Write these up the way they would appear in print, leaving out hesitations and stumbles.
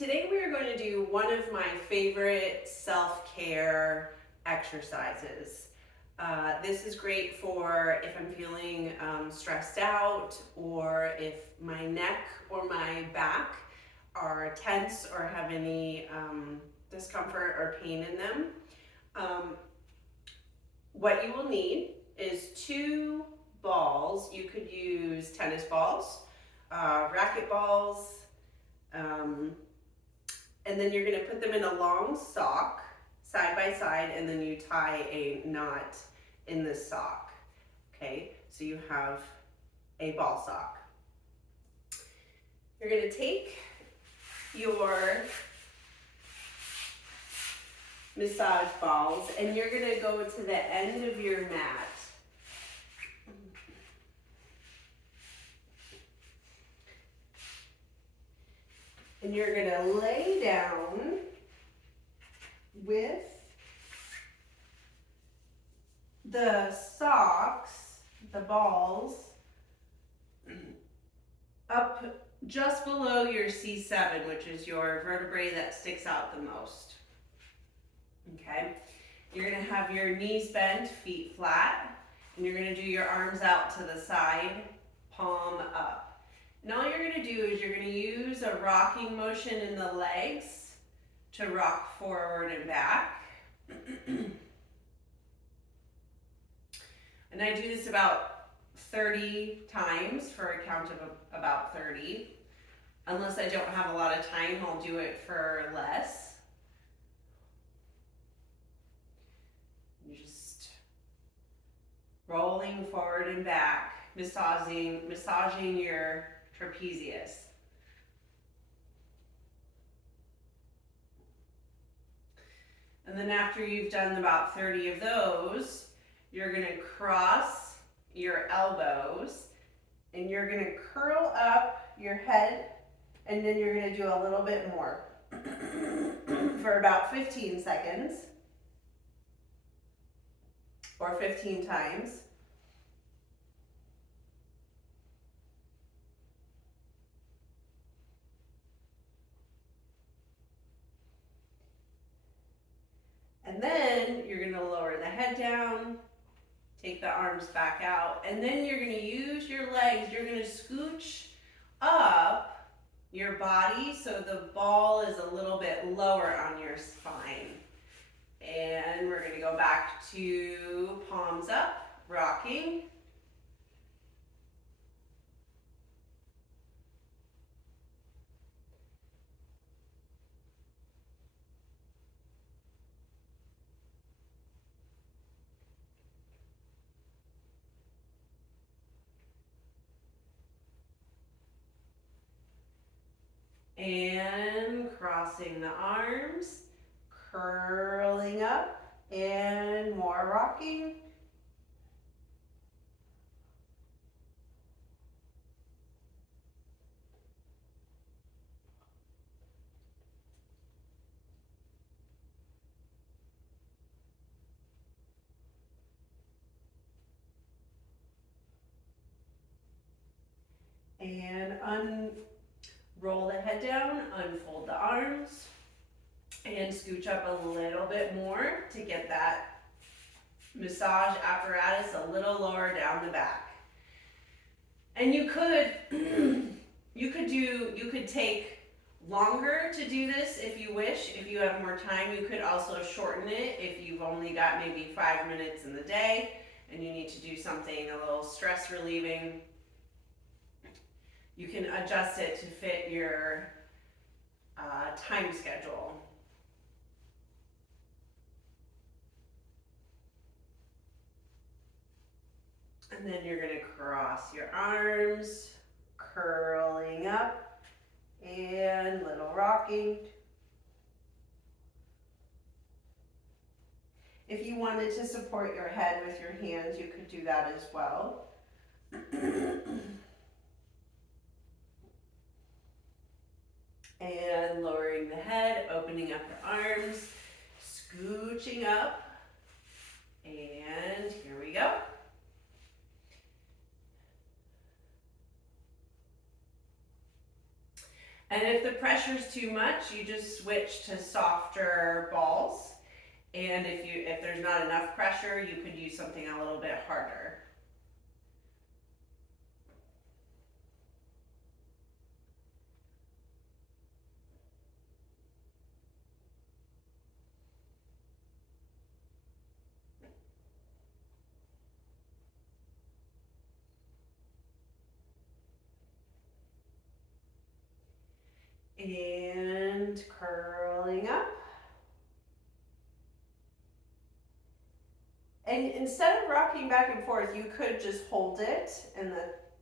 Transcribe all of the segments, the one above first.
Today we are going to do one of my favorite self-care exercises. This is great for if I'm feeling stressed out, or if my neck or my back are tense or have any discomfort or pain in them. What you will need is 2 balls. You could use tennis balls, racket balls, and then you're going to put them in a long sock side by side, and then you tie a knot in the sock. Okay, so you have a ball sock. You're going to take your massage balls and you're going to go to the end of your mat. And you're going to lay down with the socks, the balls, up just below your C7, which is your vertebrae that sticks out the most. Okay? You're going to have your knees bent, feet flat, and you're going to do your arms out to the side, palm up. And all you're going to do is you're going to use a rocking motion in the legs to rock forward and back. And I do this about 30 times for a count of about 30. Unless I don't have a lot of time, I'll do it for less. You're just rolling forward and back, massaging your trapezius. And then after you've done about 30 of those, you're going to cross your elbows and you're going to curl up your head, and then you're going to do a little bit more for about 15 seconds or 15 times. And then you're going to lower the head down, take the arms back out, and then you're going to use your legs. You're going to scooch up your body so the ball is a little bit lower on your spine. And we're going to go back to palms up, rocking. And crossing the arms, curling up, and more rocking. And roll the head down, unfold the arms, and scooch up a little bit more to get that massage apparatus a little lower down the back. And you could take longer to do this if you wish. If you have more time, you could also shorten it if you've only got maybe 5 minutes in the day and you need to do something a little stress relieving. You can adjust it to fit your time schedule. And then you're going to cross your arms, curling up, and little rocking. If you wanted to support your head with your hands, you could do that as well. And lowering the head, opening up the arms, scooching up, and here we go. And if the pressure's too much, you just switch to softer balls. And if there's not enough pressure, you could use something a little bit harder. And curling up. And instead of rocking back and forth, you could just hold it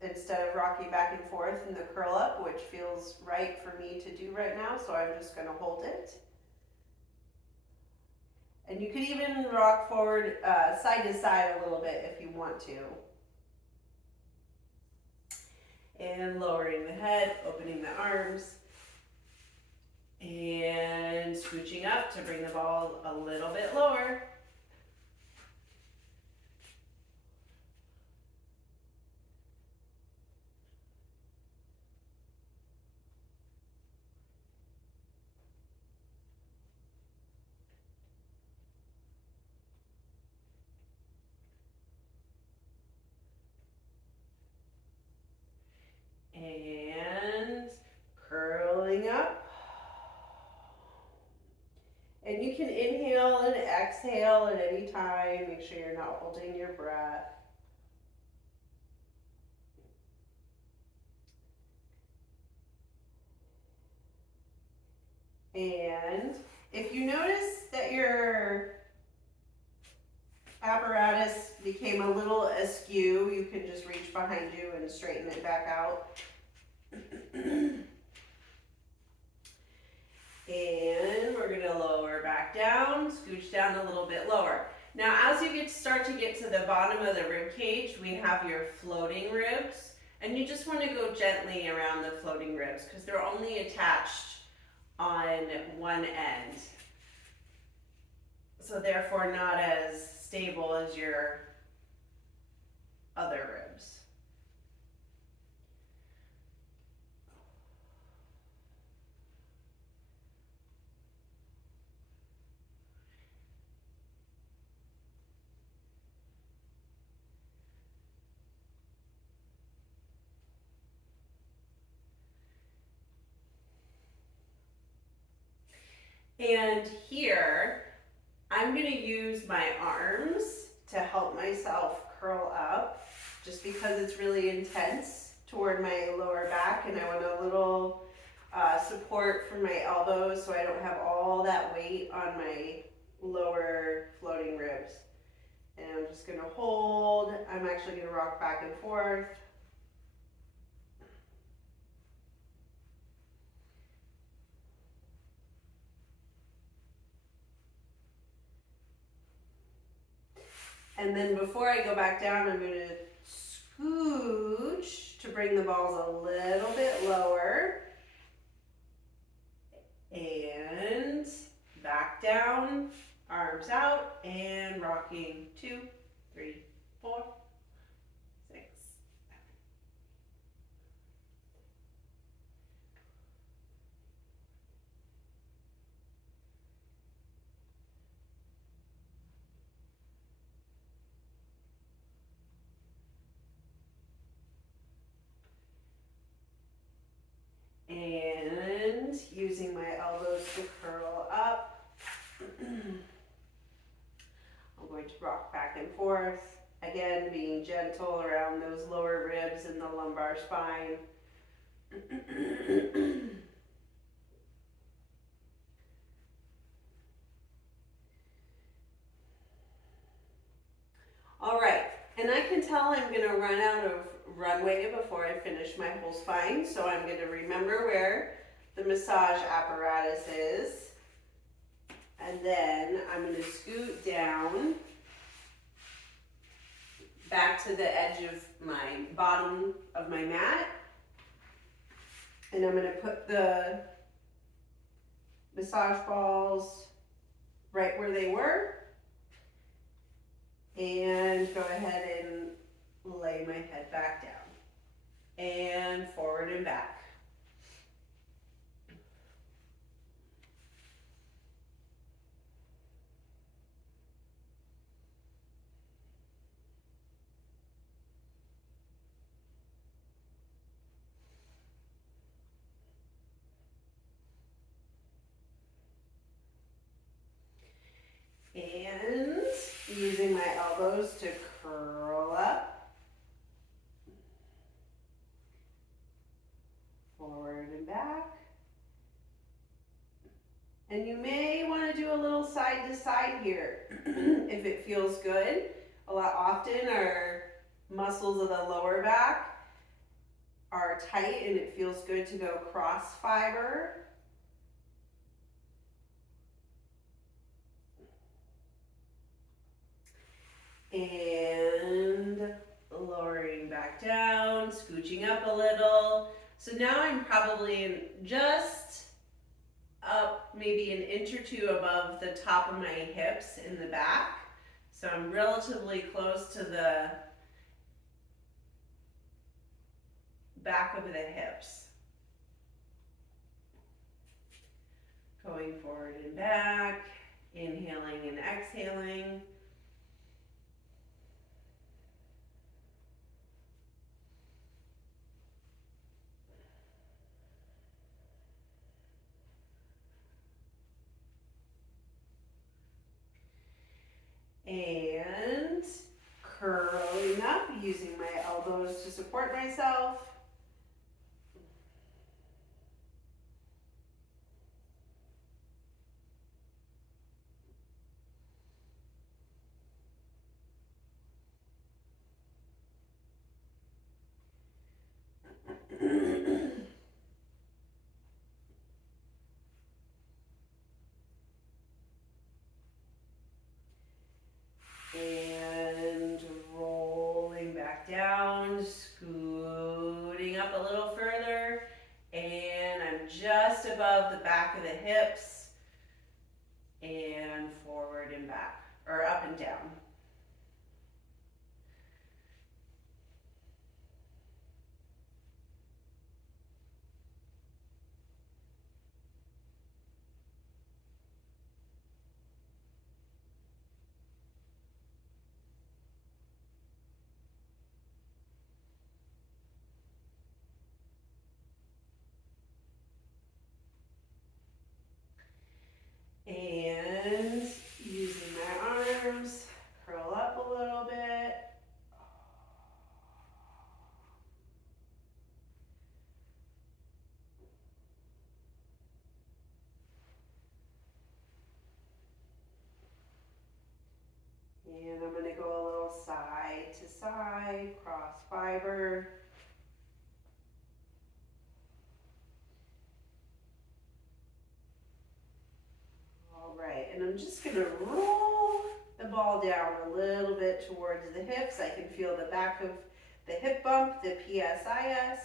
instead of rocking back and forth in the curl up, which feels right for me to do right now, so I'm just gonna hold it. And you could even rock forward side to side a little bit if you want to. And lowering the head, opening the arms, and scooching up to bring the ball a little bit lower. And curling up. And you can inhale and exhale at any time. Make sure you're not holding your breath. And if you notice that your apparatus became a little askew, you can just reach behind you and straighten it back out. And we're gonna lower back down, scooch down a little bit lower. Now, as you start to get to the bottom of the rib cage, we have your floating ribs, and you just want to go gently around the floating ribs because they're only attached on one end, so therefore not as stable as your other ribs. And here, I'm gonna use my arms to help myself curl up, just because it's really intense toward my lower back, and I want a little support from my elbows so I don't have all that weight on my lower floating ribs. And I'm just gonna hold. I'm actually gonna rock back and forth. And then before I go back down, I'm gonna scooch to bring the balls a little bit lower. And back down, arms out, and rocking 2, 3, 4, 6, 7. And using my elbows to curl up. I'm going to rock back and forth. Again, being gentle around those lower ribs and the lumbar spine. All right, and I can tell I'm gonna run out of runway before I finish my whole spine, so I'm gonna remember where the massage apparatus is. And then I'm gonna scoot down back to the edge of my bottom of my mat. And I'm gonna put the massage balls right where they were. And go ahead and lay my head back down. And forward and back. elbows to curl up, forward and back. And you may want to do a little side to side here if it feels good. A lot often our muscles of the lower back are tight and it feels good to go cross fiber. And lowering back down, scooching up a little. So now I'm probably in just up maybe an inch or two above the top of my hips in the back. So I'm relatively close to the back of the hips. Going forward and back, inhaling and exhaling. And curling up, using my elbows to support myself. And rolling back down, scooting up a little further, and I'm just above the back of the hips, and forward and back, or up and down. And using my arms, curl up a little bit. And I'm going to go a little side to side, cross fiber. All right, and I'm just going to roll the ball down a little bit towards the hips. I can feel the back of the hip bump, the PSIS,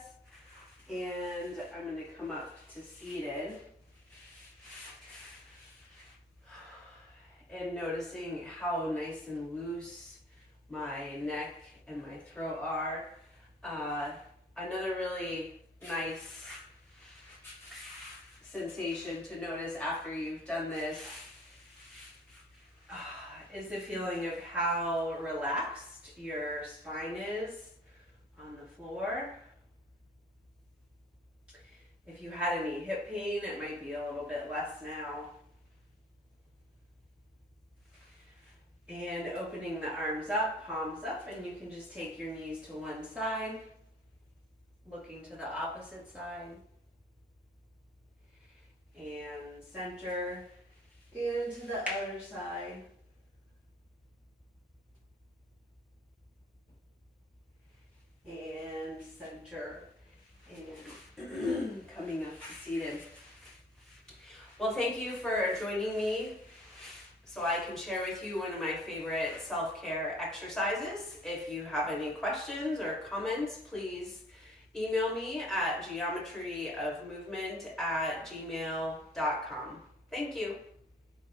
and I'm going to come up to seated. And noticing how nice and loose my neck and my throat are. Another really nice sensation to notice after you've done this is the feeling of how relaxed your spine is on the floor. If you had any hip pain, it might be a little bit less now. And opening the arms up, palms up, and you can just take your knees to one side, looking to the opposite side, and center, and to the other side. And center, and coming up to seated. Well, thank you for joining me so I can share with you one of my favorite self-care exercises. If you have any questions or comments, please email me at geometryofmovement@gmail.com. Thank you.